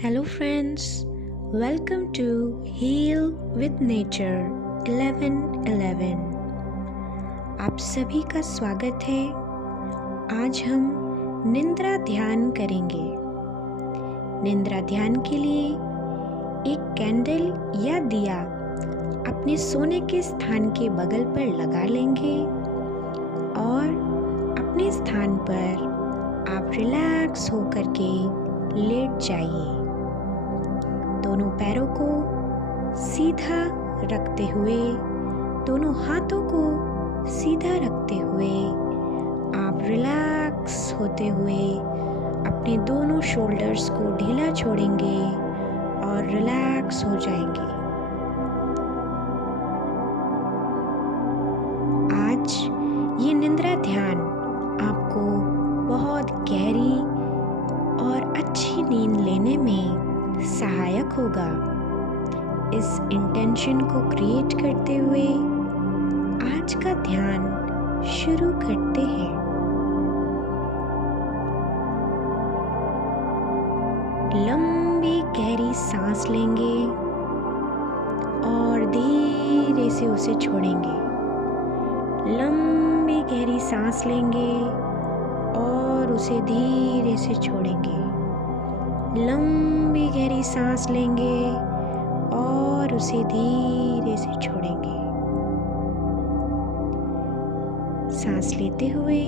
Hello friends, welcome to Heal with Nature 1111। आप सभी का स्वागत है। आज हम निंद्रा ध्यान करेंगे। निंद्रा ध्यान के लिए एक कैंडल या दिया अपने सोने के स्थान के बगल पर लगा लेंगे और अपने स्थान पर आप रिलैक्स होकर के लेट जाइए। दोनों पैरों को सीधा रखते हुए, दोनों हाथों को सीधा रखते हुए आप रिलैक्स होते हुए अपने दोनों शोल्डर्स को ढीला छोड़ेंगे और रिलैक्स हो जाएंगे। आज ये निंद्रा ध्यान आपको बहुत गहरी और अच्छी नींद लेने में सहायक होगा। इस इंटेंशन को क्रिएट करते हुए आज का ध्यान शुरू करते हैं। लंबी गहरी सांस लेंगे और धीरे से उसे छोड़ेंगे। लंबी गहरी सांस लेंगे और उसे धीरे से छोड़ेंगे। लंबी गहरी सांस लेंगे और उसे धीरे से छोड़ेंगे। सांस लेते हुए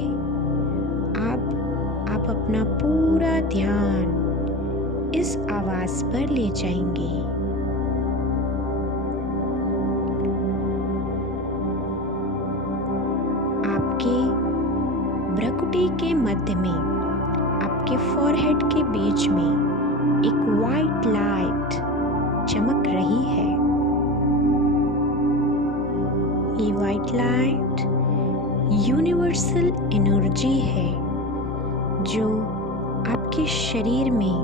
आप अपना पूरा ध्यान इस आवाज पर ले जाएंगे। आपके भ्रुकुटी के मध्य में, आपके फॉरहेड के बीच में एक वाइट लाइट चमक रही है। ये वाइट लाइट यूनिवर्सल एनर्जी है जो आपके शरीर में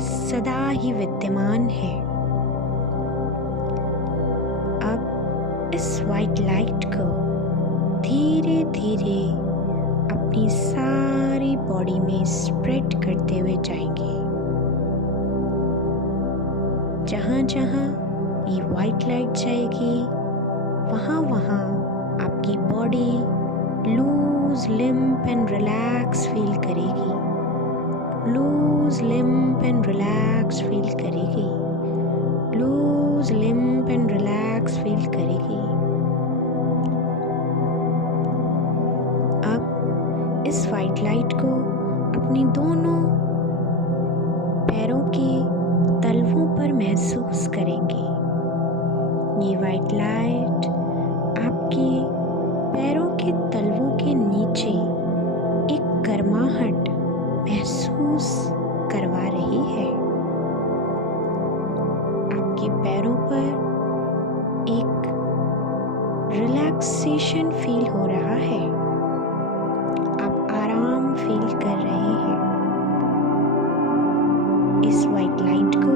सदा ही विद्यमान है। अब इस वाइट लाइट को धीरे धीरे अपनी सारी बॉडी में स्प्रेड करते हुए जाएंगे। जहाँ जहाँ ये वाइट लाइट जाएगी वहाँ वहाँ आपकी body loose limp and relax feel करेगी। Loose limp and relax feel करेगी। Loose limp and relax feel करेगी। इस वाइट लाइट को अपनी दोनों पैरों के तलवों पर महसूस करेंगे। ये वाइट लाइट आपके पैरों के तलवों के नीचे एक गर्माहट महसूस करवा रही है। आपके पैरों पर एक रिलैक्सेशन फील हो रहा है। फील कर रहे हैं। इस वाइट लाइट को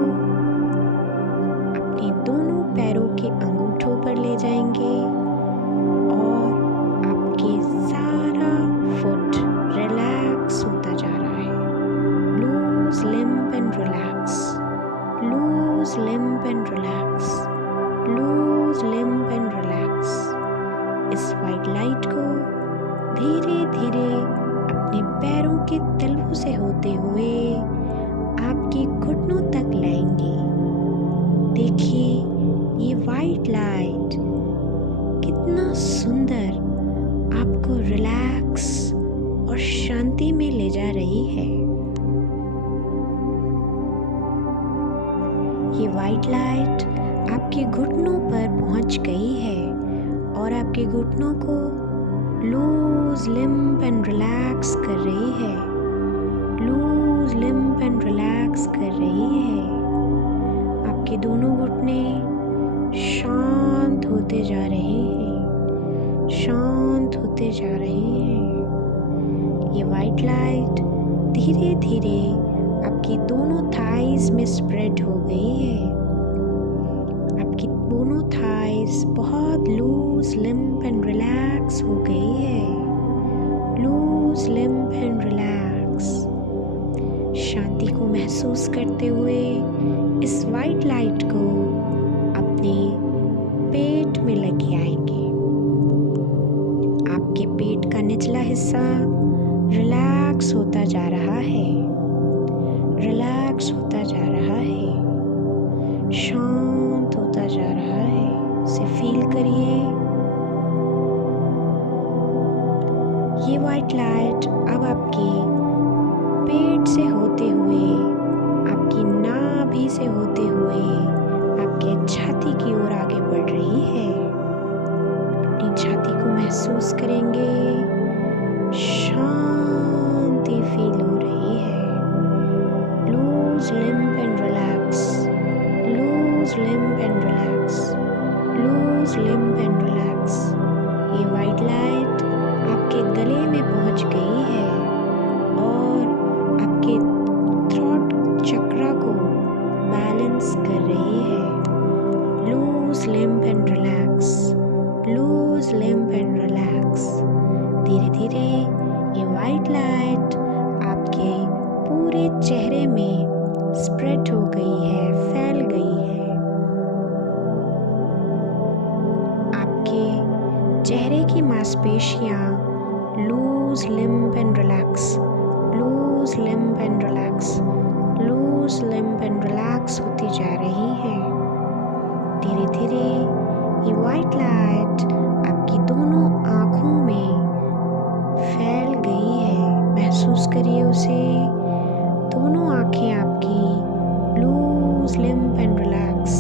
अपने दोनों पैरों के अंगूठों पर ले जाएंगे और आपके सारा फुट रिलैक्स होता जा रहा है। Loose limp and relax, loose limp and relax, loose limp and relax. इस वाइट लाइट को धीरे धीरे अपने पैरों के तलवों से होते हुए आपके घुटनों तक लाएंगे। देखिए ये वाइट लाइट कितना सुंदर आपको रिलैक्स और शांति में ले जा रही है। ये वाइट लाइट आपके घुटनों पर पहुंच गई है और आपके घुटनों को लूज लिम्प एंड रिलैक्स कर रही है। लूज लिम्प एंड रिलैक्स कर रही है। आपके दोनों घुटने शांत होते जा रहे हैं, शांत होते जा रहे हैं। ये वाइट लाइट धीरे धीरे आपकी दोनों थाइज में स्प्रेड हो गई है। आपकी दोनों थाइज बहुत लूज लिम्प एंड रिलैक्स हो गई है। Loose limp and relax. शांति को महसूस करते हुए इस वाइट लाइट को अपने पेट में लेके आएंगे। आपके पेट का निचला हिस्सा रिलैक्स होता जा रहा है, रिलैक्स होता जा रहा है, शांत होता जा रहा है। इसे फील करिए। ये वाइट लाइट अब आपके पेट से होते हुए, आपकी नाभि से होते हुए आपके छाती की ओर आगे बढ़ रही है। अपनी छाती को महसूस करेंगे, शांति फील हो रही है। Loose limb and relax, loose limb and relax, loose limb and relax. ये वाइट लाइट आपके गले में पहुंच गई है और आपके थ्रोट चक्रा को बैलेंस कर रही है। Loose limb and relax, loose limb and relax. धीरे धीरे ये वाइट लाइट आपके पूरे चेहरे में स्प्रेड हो गई है, फैल गई है। आपके चेहरे की मांसपेशियां loose limb and relax, loose limb and relax, loose limb and relax होती जा रही है। धीरे धीरे ये वाइट लाइट आपकी दोनों आँखों में फैल गई है। महसूस करिए उसे। दोनों आँखें आपकी लूज लिम्ब एंड रिलैक्स,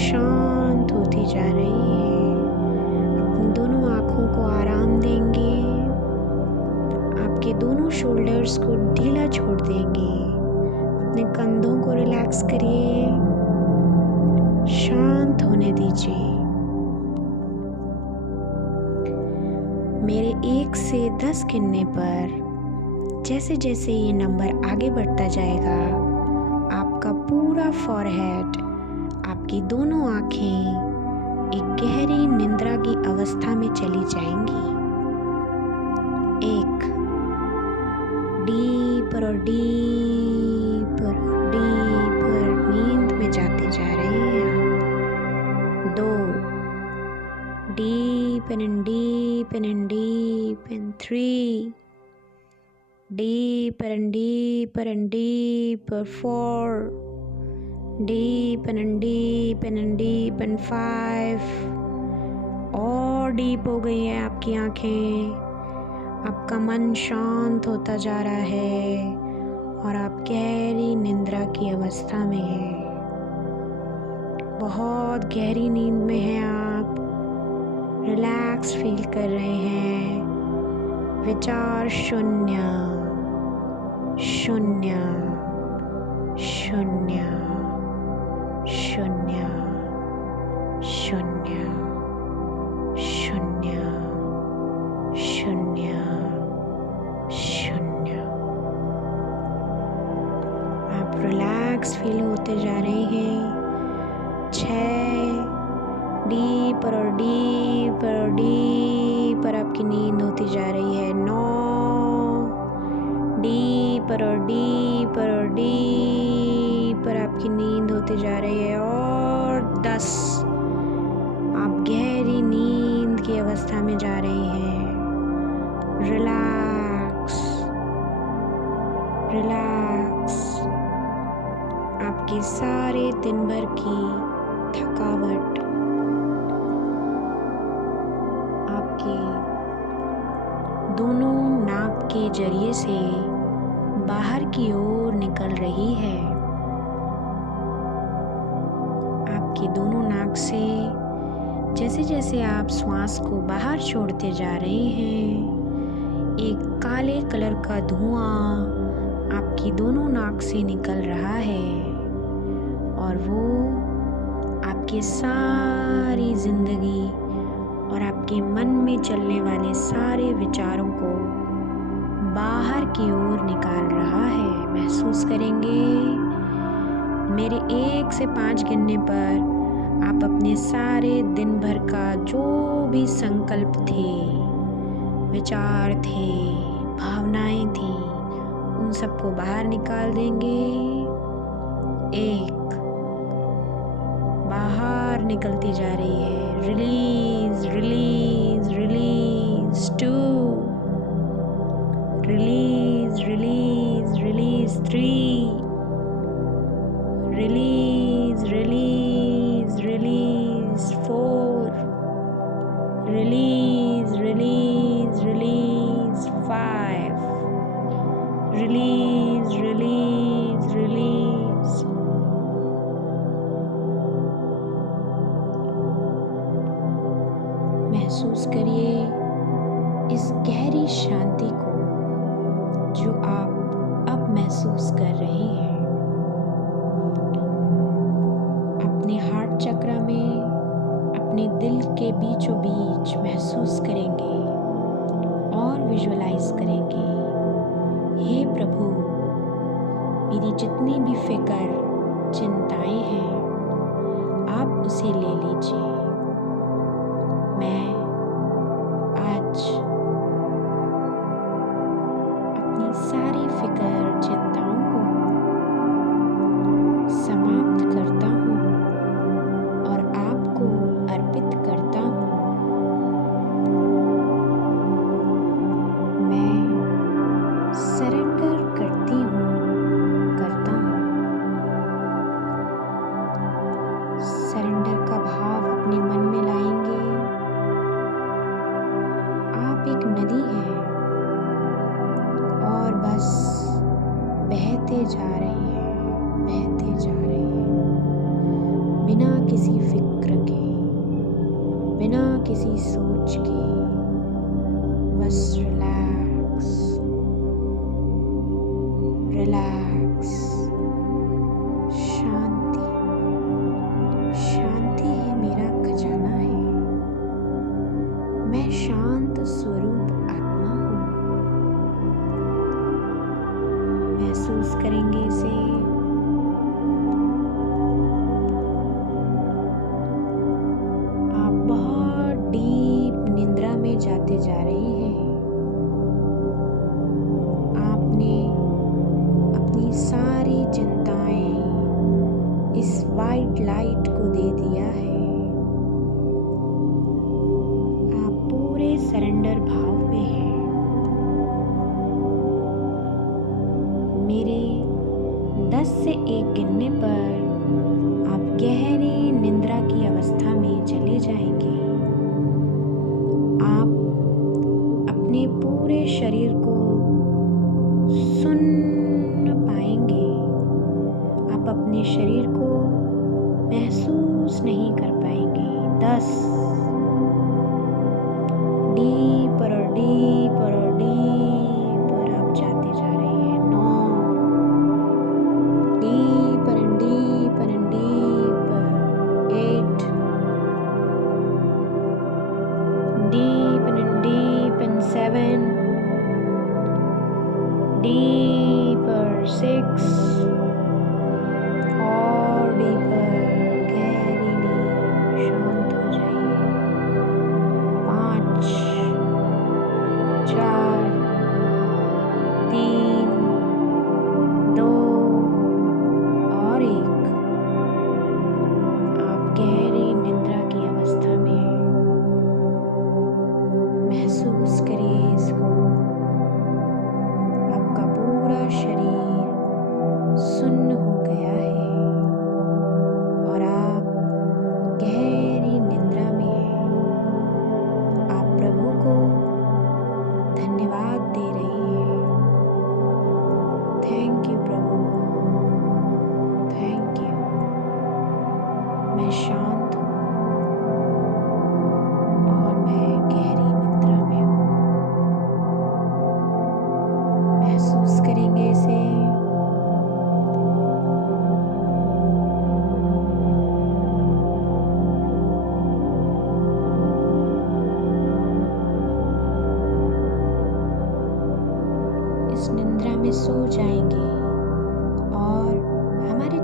शांत होती जा रही है। अपनी दोनों आँखों को आराम देंगे। आपके दोनों शोल्डर्स को ढीला छोड़ देंगे। अपने कंधों को रिलैक्स करिए, शांत होने दीजिए। मेरे 1 से 10 गिनने पर जैसे जैसे ये नंबर आगे बढ़ता जाएगा, आपका पूरा फॉरहेड, आपकी दोनों आँखें एक गहरी निंद्रा की अवस्था में चली जाएंगी। 1, डीपर और डीपर और डीपर नींद में जाते जा रहे हैं आप। 2, deepen and deepen and deepen. 3, deeper and deeper and deeper. 4, deepen and deepen and deepen. 5, और डीप हो गई है आपकी आंखें। आपका मन शांत होता जा रहा है और आप गहरी निंद्रा की अवस्था में हैं। बहुत गहरी नींद में हैं आप। रिलैक्स फील कर रहे हैं। विचार शून्य, शून्य, शून्य, शून्य, शून्य, शून्य, शून्य, शून्य। आप रिलैक्स फील होते जा रहे हैं। 6, डीपर और डीपर और डीपर आपकी नींद होती जा रही है। 9, डीपर और डीपर और डीपर आपकी नींद होती जा रही है। और 10, आप गहरी नींद की अवस्था में जा रहे हैं। Relax, relax. आपके सारे दिन भर की थकावट दोनों नाक के जरिए से बाहर की ओर निकल रही है। आपकी दोनों नाक से जैसे जैसे आप श्वास को बाहर छोड़ते जा रहे हैं, एक काले कलर का धुआं आपकी दोनों नाक से निकल रहा है और वो आपकी सारी जिंदगी और आपके मन में चलने वाले सारे विचारों को बाहर की ओर निकाल रहा है। महसूस करेंगे। मेरे 1 से 5 गिनने पर आप अपने सारे दिन भर का जो भी संकल्प थे, विचार थे, भावनाएं थी, उन सबको बाहर निकाल देंगे। 1 बाहर निकलती जा रही है। Release release release. 2 release release release. 3 release release release. 4 release release release. 5 release release release. महसूस करिए इस गहरी शांति को जो आप अब महसूस कर रहे हैं। अपने हार्ट चक्र में अपने दिल के बीचों बीच महसूस करेंगे और विजुअलाइज करेंगे, हे प्रभु, मेरी जितनी भी फिक्र चिंताएं हैं आप उसे ले लीजिए। मैं आज अपनी सारी फिक्र चिंताओं को समाप्त करता हूँ और आपको अर्पित करता हूँ। मैं सरेंडर करती हूँ, करता हूँ। सरेंडर का भाव अपने मन में लाएंगे। आप एक नदी हैं और बस बहते जा रहे हैं, बहते जा रहे हैं, बिना किसी फिक्र के, बिना किसी सोच के। बस रिलैक्स रिलैक्स। शांति शांति ही मेरा खजाना है। मैं शांत स्वरूप आत्मा हूँ। महसूस करेंगे इसे। आप बहुत डीप निद्रा में जाते जा रहे हैं। आपने अपनी सारी चिंताएं इस वाइट लाइट को दे दिया है। आप पूरे सरेंडर भाव में हैं। मेरे 10 से 1 गिनने पर आप गहरी निद्रा की अवस्था में चले जाएंगे। आप अपने पूरे शरीर को सुन पाएंगे। आप अपने शरीर को महसूस नहीं कर पाएंगे। 10 डीपर और डीपर और डीपर आप जाते जा रहे हैं। 9 deeper and deeper and deeper. 8 deep and deep and 7 deeper. 6 और डीपर। गहरी नींद, शांत हो जाइए। 5 4 3 2 और 1। आप गहरी निद्रा की अवस्था में हैं। महसूस करिए इसको। आपका पूरा शरीर सुन्न हो गया है और आप गहरी निद्रा में हैं। आप प्रभु को धन्यवाद दे रही हैं। Thank you Prabhu, thank you. मैं शांत हूँ और मैं गहरी निद्रा में हूँ। महसूस करेंगे इसे। इस निद्रा में सो जाएंगे और हमारे